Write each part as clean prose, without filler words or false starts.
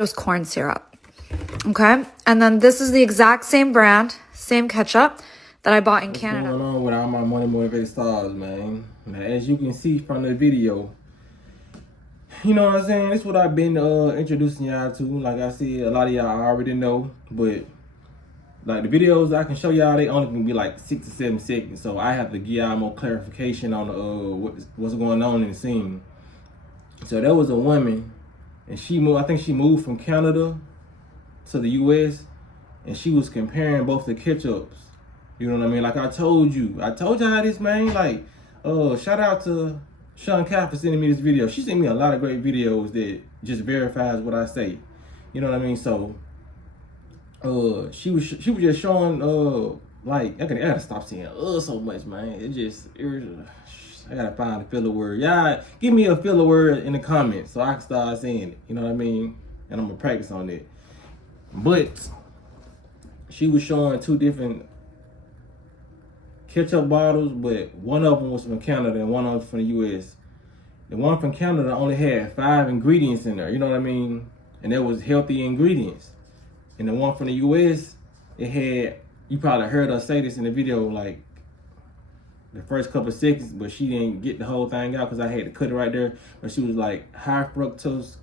was corn syrup. Okay, and then this is the exact same brand, same ketchup that I bought in Canada. What's going on with all my money motivated stars, man? Now, as you can see from the video, you know what I'm saying? This is what I've been introducing y'all to. Like I said, a lot of y'all already know, but like the videos I can show y'all, they only can be like 6 to 7 seconds. So I have to give y'all more clarification on what's going on in the scene. So there was a woman, and she moved. I think she moved from Canada to the U.S. and she was comparing both the ketchups. You know what I mean? Like I told y'all this, man. Like, shout out to Sean Cat for sending me this video. She sent me a lot of great videos that just verifies what I say. You know what I mean? So, she was just showing, like, I gotta stop saying so much, man. I gotta find a filler word. Y'all, give me a filler word in the comments so I can start saying it. You know what I mean? And I'm gonna practice on it. But she was showing 2 different ketchup bottles, but one of them was from Canada and one of them from the U.S. The one from Canada only had 5 ingredients in there. You know what I mean? And that was healthy ingredients. And the one from the U.S., it had, you probably heard her say this in the video, like the first couple of seconds, but she didn't get the whole thing out because I had to cut it right there. But she was like high fructose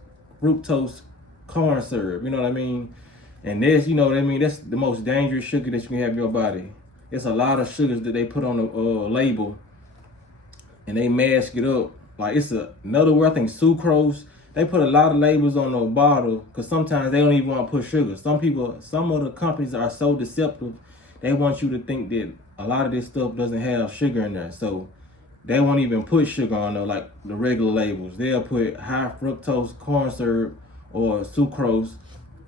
corn syrup. You know what I mean? And this, you know what I mean? That's the most dangerous sugar that you can have in your body. It's a lot of sugars that they put on the label, and they mask it up. Like it's another word, I think sucrose. They put a lot of labels on the bottle because sometimes they don't even want to put sugar. Some of the companies are so deceptive. They want you to think that a lot of this stuff doesn't have sugar in there. So they won't even put sugar on there like the regular labels. They'll put high fructose corn syrup or sucrose.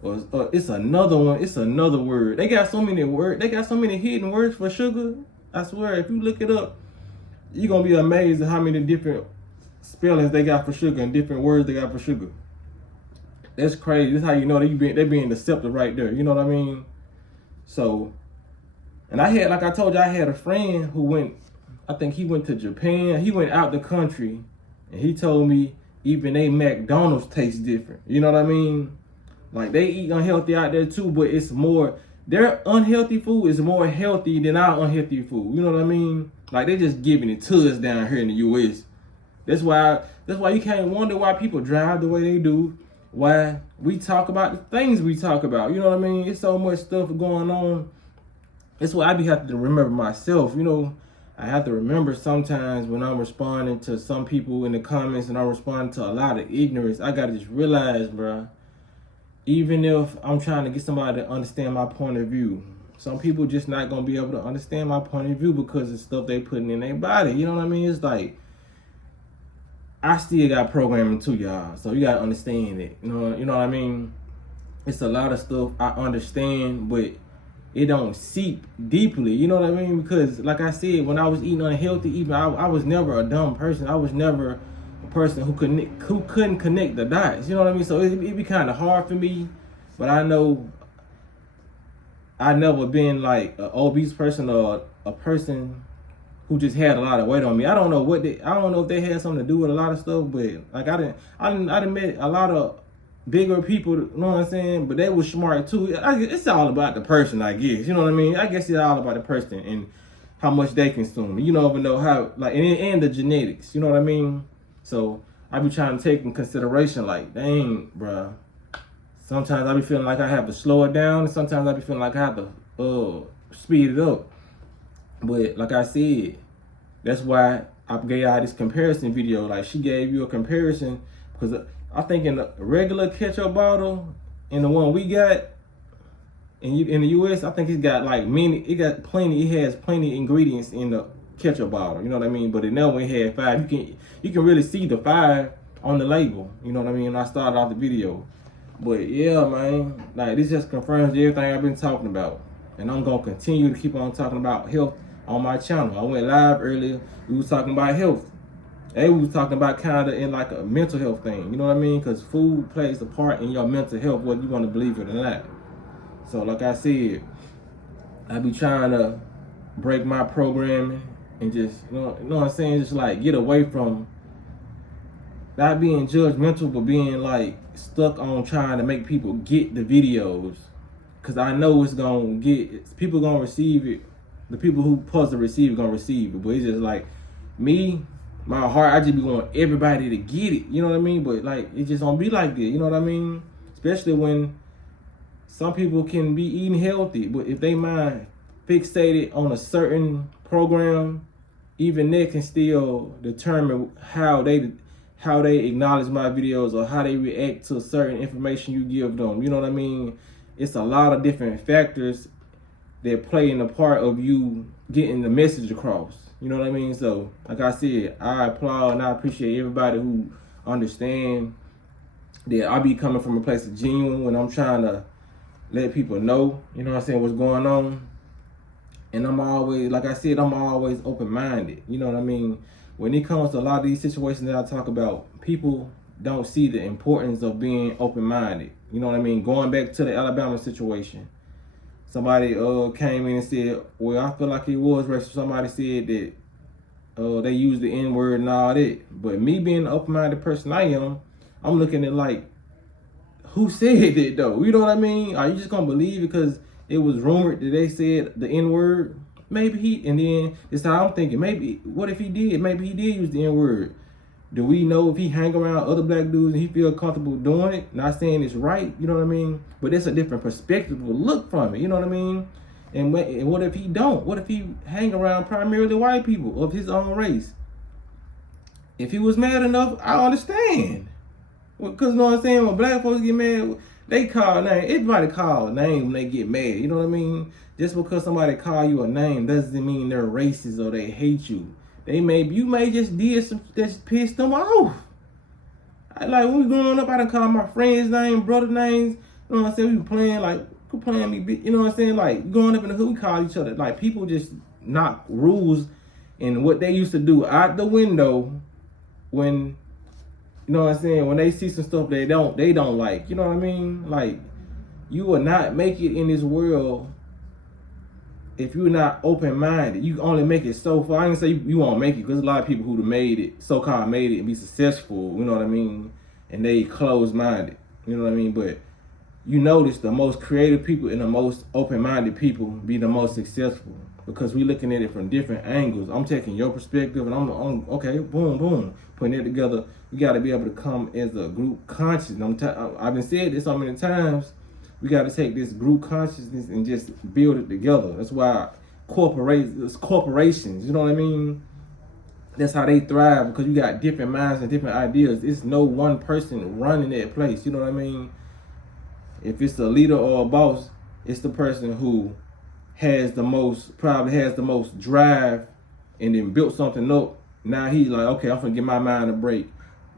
Or it's another one. It's another word. They got so many words. They got so many hidden words for sugar. I swear, if you look it up, you're gonna be amazed at how many different spellings they got for sugar and different words they got for sugar. That's crazy. That's how you know they being deceptive right there. You know what I mean? So, and I had, like I told you, I had a friend who went. I think he went to Japan. He went out the country, and he told me even they McDonald's tastes different. You know what I mean? Like they eat unhealthy out there too, but it's more, their unhealthy food is more healthy than our unhealthy food. You know what I mean? Like they just giving it to us down here in the US. That's why you can't wonder why people drive the way they do. Why we talk about the things we talk about. You know what I mean? It's so much stuff going on. That's why I be having to remember myself. You know, I have to remember sometimes when I'm responding to some people in the comments and I'm responding to a lot of ignorance, I gotta just realize, bruh, even if I'm trying to get somebody to understand my point of view, some people just not going to be able to understand my point of view because of stuff they putting in their body. You know what I mean? It's like, I still got programming too, y'all. So you got to understand it. You know what I mean? It's a lot of stuff I understand, but it don't seep deeply. You know what I mean? Because like I said, when I was eating unhealthy, I was never a dumb person. I was never person who couldn't connect the dots. You know what I mean? So it'd be kind of hard for me, but I know I never been like an obese person or a person who just had a lot of weight on me. I don't know if they had something to do with a lot of stuff, but like I done met a lot of bigger people, you know what I'm saying? But they were smart too. It's all about the person, I guess. You know what I mean? I guess it's all about the person and how much they consume. You never know how, like, and the genetics. You know what I mean? So I be trying to take in consideration, like, dang, bruh. Sometimes I be feeling like I have to slow it down, and sometimes I be feeling like I have to speed it up. But like I said, that's why I gave y'all this comparison video. Like she gave you a comparison because I think in the regular ketchup bottle and the one we got in the US, I think it has plenty ingredients in the ketchup bottle, you know what I mean? But in that one it had 5. You can really see the 5 on the label, you know what I mean? I started off the video. But yeah, man, like this just confirms everything I've been talking about. And I'm gonna continue to keep on talking about health on my channel. I went live earlier, we was talking about health. And we was talking about kind of in like a mental health thing, you know what I mean? Because food plays a part in your mental health, whether you want to believe it or not. So like I said, I be trying to break my programming and just, you know what I'm saying? Just like get away from not being judgmental, but being like stuck on trying to make people get the videos, because I know it's gonna get, people gonna receive it. The people who supposed to receive it gonna receive it, but it's just like me, my heart, I just be want everybody to get it, you know what I mean? But like, it just don't be like that, you know what I mean? Especially when some people can be eating healthy, but if they mind fixated on a certain program, even they can still determine how they acknowledge my videos or how they react to certain information you give them. You know what I mean? It's a lot of different factors that play in the part of you getting the message across. You know what I mean? So, like I said, I applaud and I appreciate everybody who understand that I be coming from a place of genuine when I'm trying to let people know, you know what I'm saying, what's going on. And I'm always, like I said, I'm always open-minded. You know what I mean? When it comes to a lot of these situations that I talk about, people don't see the importance of being open-minded. You know what I mean? Going back to the Alabama situation, somebody came in and said, well, I feel like it was racist. Somebody said that they used the N-word and all that. But me being the open-minded person I am, I'm looking at like, who said it though? You know what I mean? Are you just gonna believe because it was rumored that they said the N-word? Maybe he, and then it's how I'm thinking, maybe, what if he did? Maybe he did use the N-word. Do we know if he hang around other black dudes and he feel comfortable doing it? Not saying it's right, you know what I mean? But it's a different perspective to look from it, you know what I mean? And what if he don't? What if he hang around primarily white people of his own race? If he was mad enough, I understand. Because you know what I'm saying? When black folks get mad, they call name. Everybody call a name when they get mad. You know what I mean? Just because somebody call you a name doesn't mean they're racist or they hate you. You may just did some that pissed them off. Like when we growing up, I done call my friends' name, brother names. You know what I'm saying? We were playing like, who playing me? You know what I'm saying? Like growing up in the hood, we call each other. Like people just knock rules and what they used to do out the window when, you know what I'm saying, when they see some stuff they don't like. You know what I mean? Like, you will not make it in this world if you're not open-minded. You only make it so far. I ain't say you won't make it, because a lot of people who have made it, so-called made it and be successful, you know what I mean? And they closed-minded, you know what I mean? But you notice the most creative people and the most open-minded people be the most successful, because we looking at it from different angles. I'm taking your perspective and I'm okay, boom, boom, putting it together. We got to be able to come as a group conscious. I've been saying this so many times. We got to take this group consciousness and just build it together. That's why corporations, you know what I mean? That's how they thrive, because you got different minds and different ideas. It's no one person running that place, you know what I mean? If it's a leader or a boss, it's the person who probably has the most drive and then built something up. Now he's like, okay, I'm gonna give my mind a break.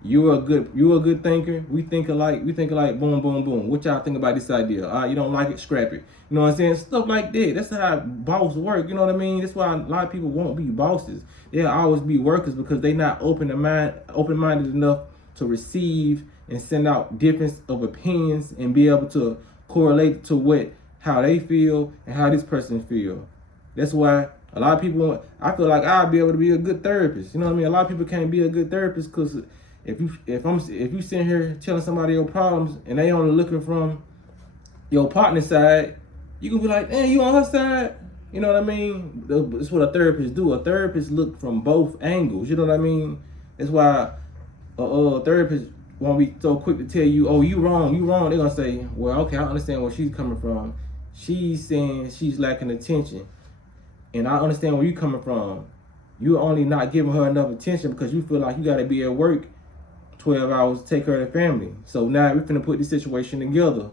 You're a good thinker. We think alike, boom, boom, boom. What y'all think about this idea? You don't like it, scrap it. You know what I'm saying? Stuff like that. That's how boss work, you know what I mean? That's why a lot of people won't be bosses. They'll always be workers, because they not open-minded enough to receive and send out difference of opinions and be able to correlate to how they feel and how this person feel. That's why a lot of people, I feel like I'll be able to be a good therapist. You know what I mean? A lot of people can't be a good therapist because if you sitting here telling somebody your problems and they only looking from your partner's side, you can be like, "Hey, you on her side?" You know what I mean? That's what a therapist do. A therapist look from both angles. You know what I mean? That's why a therapist won't be so quick to tell you, "Oh, you wrong." They're gonna say, "Well, okay, I understand where she's coming from. She's saying she's lacking attention, and I understand where you're coming from. You're only not giving her enough attention because you feel like you gotta be at work 12 hours to take care of the family. So now we're finna put this situation together.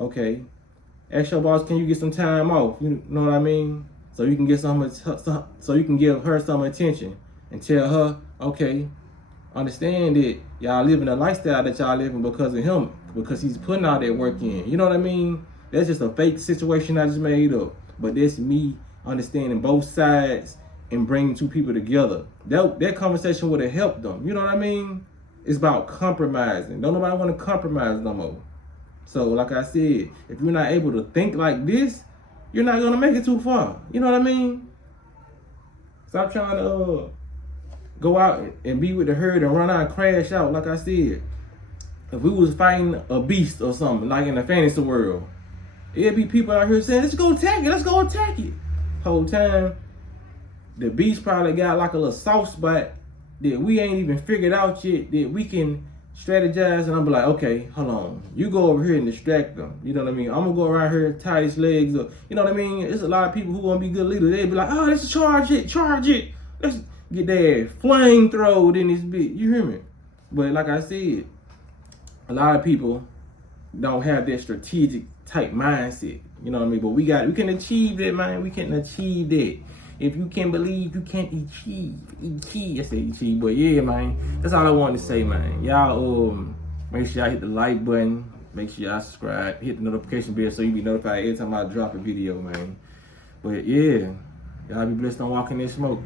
Okay, ask your boss, can you get some time off? You know what I mean? So you can get so you can give her some attention and tell her, okay, understand that y'all living a lifestyle that y'all living because of him, because he's putting all that work in. You know what I mean? That's just a fake situation I just made up. But that's me understanding both sides and bringing two people together. That conversation would have helped them. You know what I mean? It's about compromising. Don't nobody want to compromise no more. So like I said, if you're not able to think like this, you're not going to make it too far. You know what I mean? Stop trying to go out and be with the herd and run out and crash out, like I said. if we was fighting a beast or something, like in the fantasy world, it'd be people out here saying, let's go attack it, let's go attack it. Whole time, the beast probably got like a little soft spot that we ain't even figured out yet, that we can strategize. And I'm be like, okay, hold on, you go over here and distract them. You know what I mean? I'm gonna go around here, tie his legs up. You know what I mean? There's a lot of people who gonna be good leaders. They'll be like, oh, let's charge it. Let's get their flame throwed in this bit. You hear me? But like I said, a lot of people don't have that strategic type mindset. You know what I mean? But we can achieve that, man. We can achieve that. If you can believe, you can achieve. I say achieve, but yeah, man. That's all I wanted to say, man. Y'all, make sure y'all hit the like button. Make sure y'all subscribe. Hit the notification bell so you be notified every time I drop a video, man. But yeah, y'all be blessed on walking in smoke.